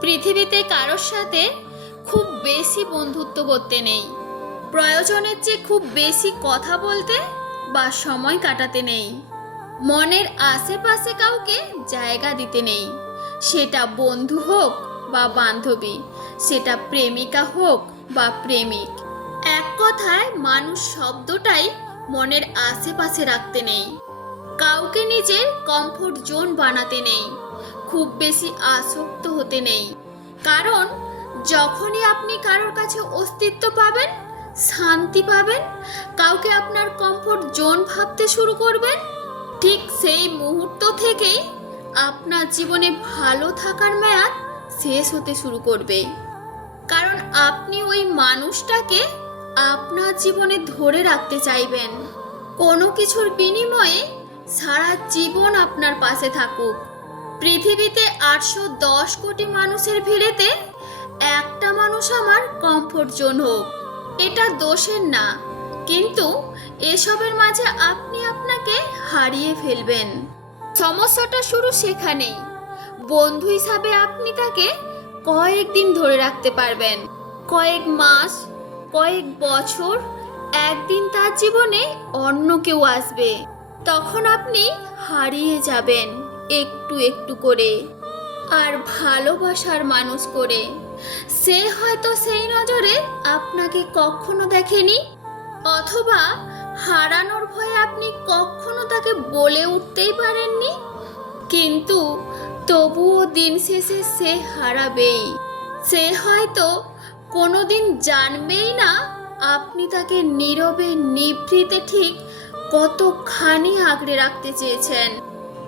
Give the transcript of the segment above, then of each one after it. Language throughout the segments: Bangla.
পৃথিবীতে কারোর সাথে খুব বেশি বন্ধুত্ব করতে নেই, প্রয়োজনের চেয়ে খুব বেশি কথা বলতে বা সময় কাটাতে নেই, মনের আশেপাশে কাউকে জায়গা দিতে নেই। সেটা বন্ধু হোক বা বান্ধবী, সেটা প্রেমিকা হোক বা প্রেমিক। এক কথায় মানুষ শব্দটাই মনের আশেপাশে রাখতে নেই। কাউকে নিজের কমফোর্ট জোন বানাতে নেই, খুব বেশি আসক্ত হতে নেই। কারণ যখনই আপনি কারোর কাছে অস্তিত্ব পাবেন, শান্তি পাবেন, কাউকে আপনার কমফোর্ট জোন ভাবতে শুরু করবেন, ঠিক সেই মুহূর্ত থেকেই আপনার জীবনে ভালো থাকার মেয়াদ শেষ হতে শুরু করবে। কারণ আপনি ওই মানুষটাকে আপনার জীবনে ধরে রাখতে চাইবেন, কোনো কিছুর বিনিময়ে সারা জীবন আপনার পাশে থাকুক। পৃথিবীতে 810 কোটি মানুষের ভিড়েতে একটা মানুষ আমার কমফোর্ট জোন হোক, এটা দোষের না, কিন্তু এসবের মাঝে আপনি আপনাকে হারিয়ে ফেলবেন। সমস্যাটা শুরু সেখানেই। বন্ধু হিসাবে আপনি তাকে কয়েকদিন ধরে রাখতে পারবেন, কয়েক মাস, কয়েক বছর, একদিন তার জীবনে অন্য কেউ আসবে, তখন আপনি হারিয়ে যাবেন একটু একটু করে। আর ভালোবাসার মানুষ করে সে হয়তো সেই নজরে আপনাকে কখনো দেখেনি, অথবা হারানোর ভয়ে আপনি কখনো তাকে বলে উঠতেই পারেননি, কিন্তু তবুও দিন শেষে সে হারাবেই। সে হয়তো কোনোদিন জানবেই না আপনি তাকে নীরবে নিভৃতে ঠিক কতখানি আগলে রাখতে চেয়েছেন,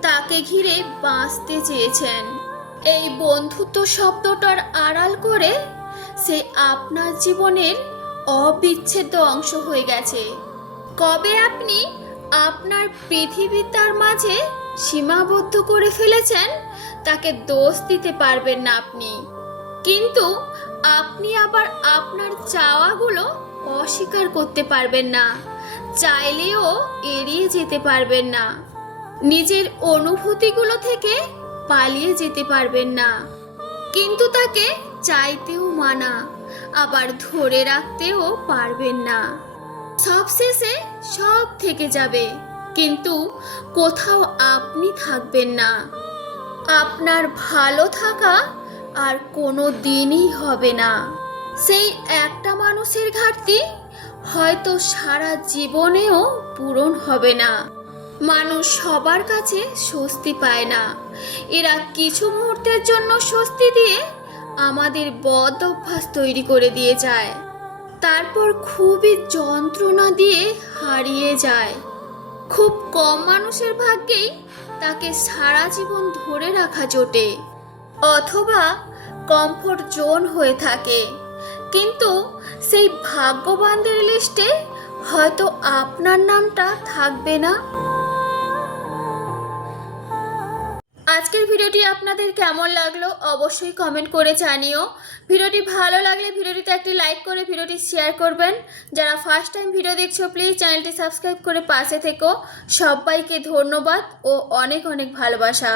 তাকে ঘিরে বাঁচতে চেয়েছেন। এই বন্ধুত্ব শব্দটার আড়াল করে সে আপনার জীবনের অবিচ্ছেদ্য অংশ হয়ে গেছে। কবে আপনি আপনার পৃথিবীটার মাঝে সীমাবদ্ধ করে ফেলেছেন তাকে দোষ দিতে পারবেন না আপনি, কিন্তু আপনি আবার আপনার চাওয়াগুলো অস্বীকার করতে পারবেন না, চাইলেও এড়িয়ে যেতে পারবেন না, নিজের অনুভূতিগুলো থেকে পালিয়ে যেতে পারবেন না, কিন্তু তাকে চাইতেও মানা, আবার ধরে রাখতেও পারবেন না। সবশেষে সব থেকে যাবে, কিন্তু কোথাও আপনি থাকবেন না। আপনার ভালো থাকা আর কোনো দিনই হবে না। সেই একটা মানুষের ঘাটতি হয়তো সারা জীবনেও পূরণ হবে না। মানুষ সবার কাছে স্বস্তি পায় না, এরা কিছু মুহূর্তের জন্য স্বস্তি দিয়ে আমাদের বদ অভ্যাস তৈরি করে দিয়ে যায়, তারপর খুবই যন্ত্রণা দিয়ে হারিয়ে যায়। খুব কম মানুষের ভাগ্যেই তাকে সারা জীবন ধরে রাখা জোটে, অথবা কমফোর্ট জোন হয়ে থাকে, কিন্তু সেই ভাগ্যবানদের লিস্টে হয়তো আপনার নামটা থাকবে না। আজকের ভিডিওটি আপনাদের কেমন লাগলো অবশ্যই কমেন্ট করে জানিও। ভিডিওটি ভালো লাগলে ভিডিওটিতে একটি লাইক করে ভিডিওটি শেয়ার করবেন। যারা ফার্স্ট টাইম ভিডিও দেখছো প্লিজ চ্যানেলটি সাবস্ক্রাইব করে পাশে থেকো। সবাইকে ধন্যবাদ ও অনেক অনেক ভালোবাসা।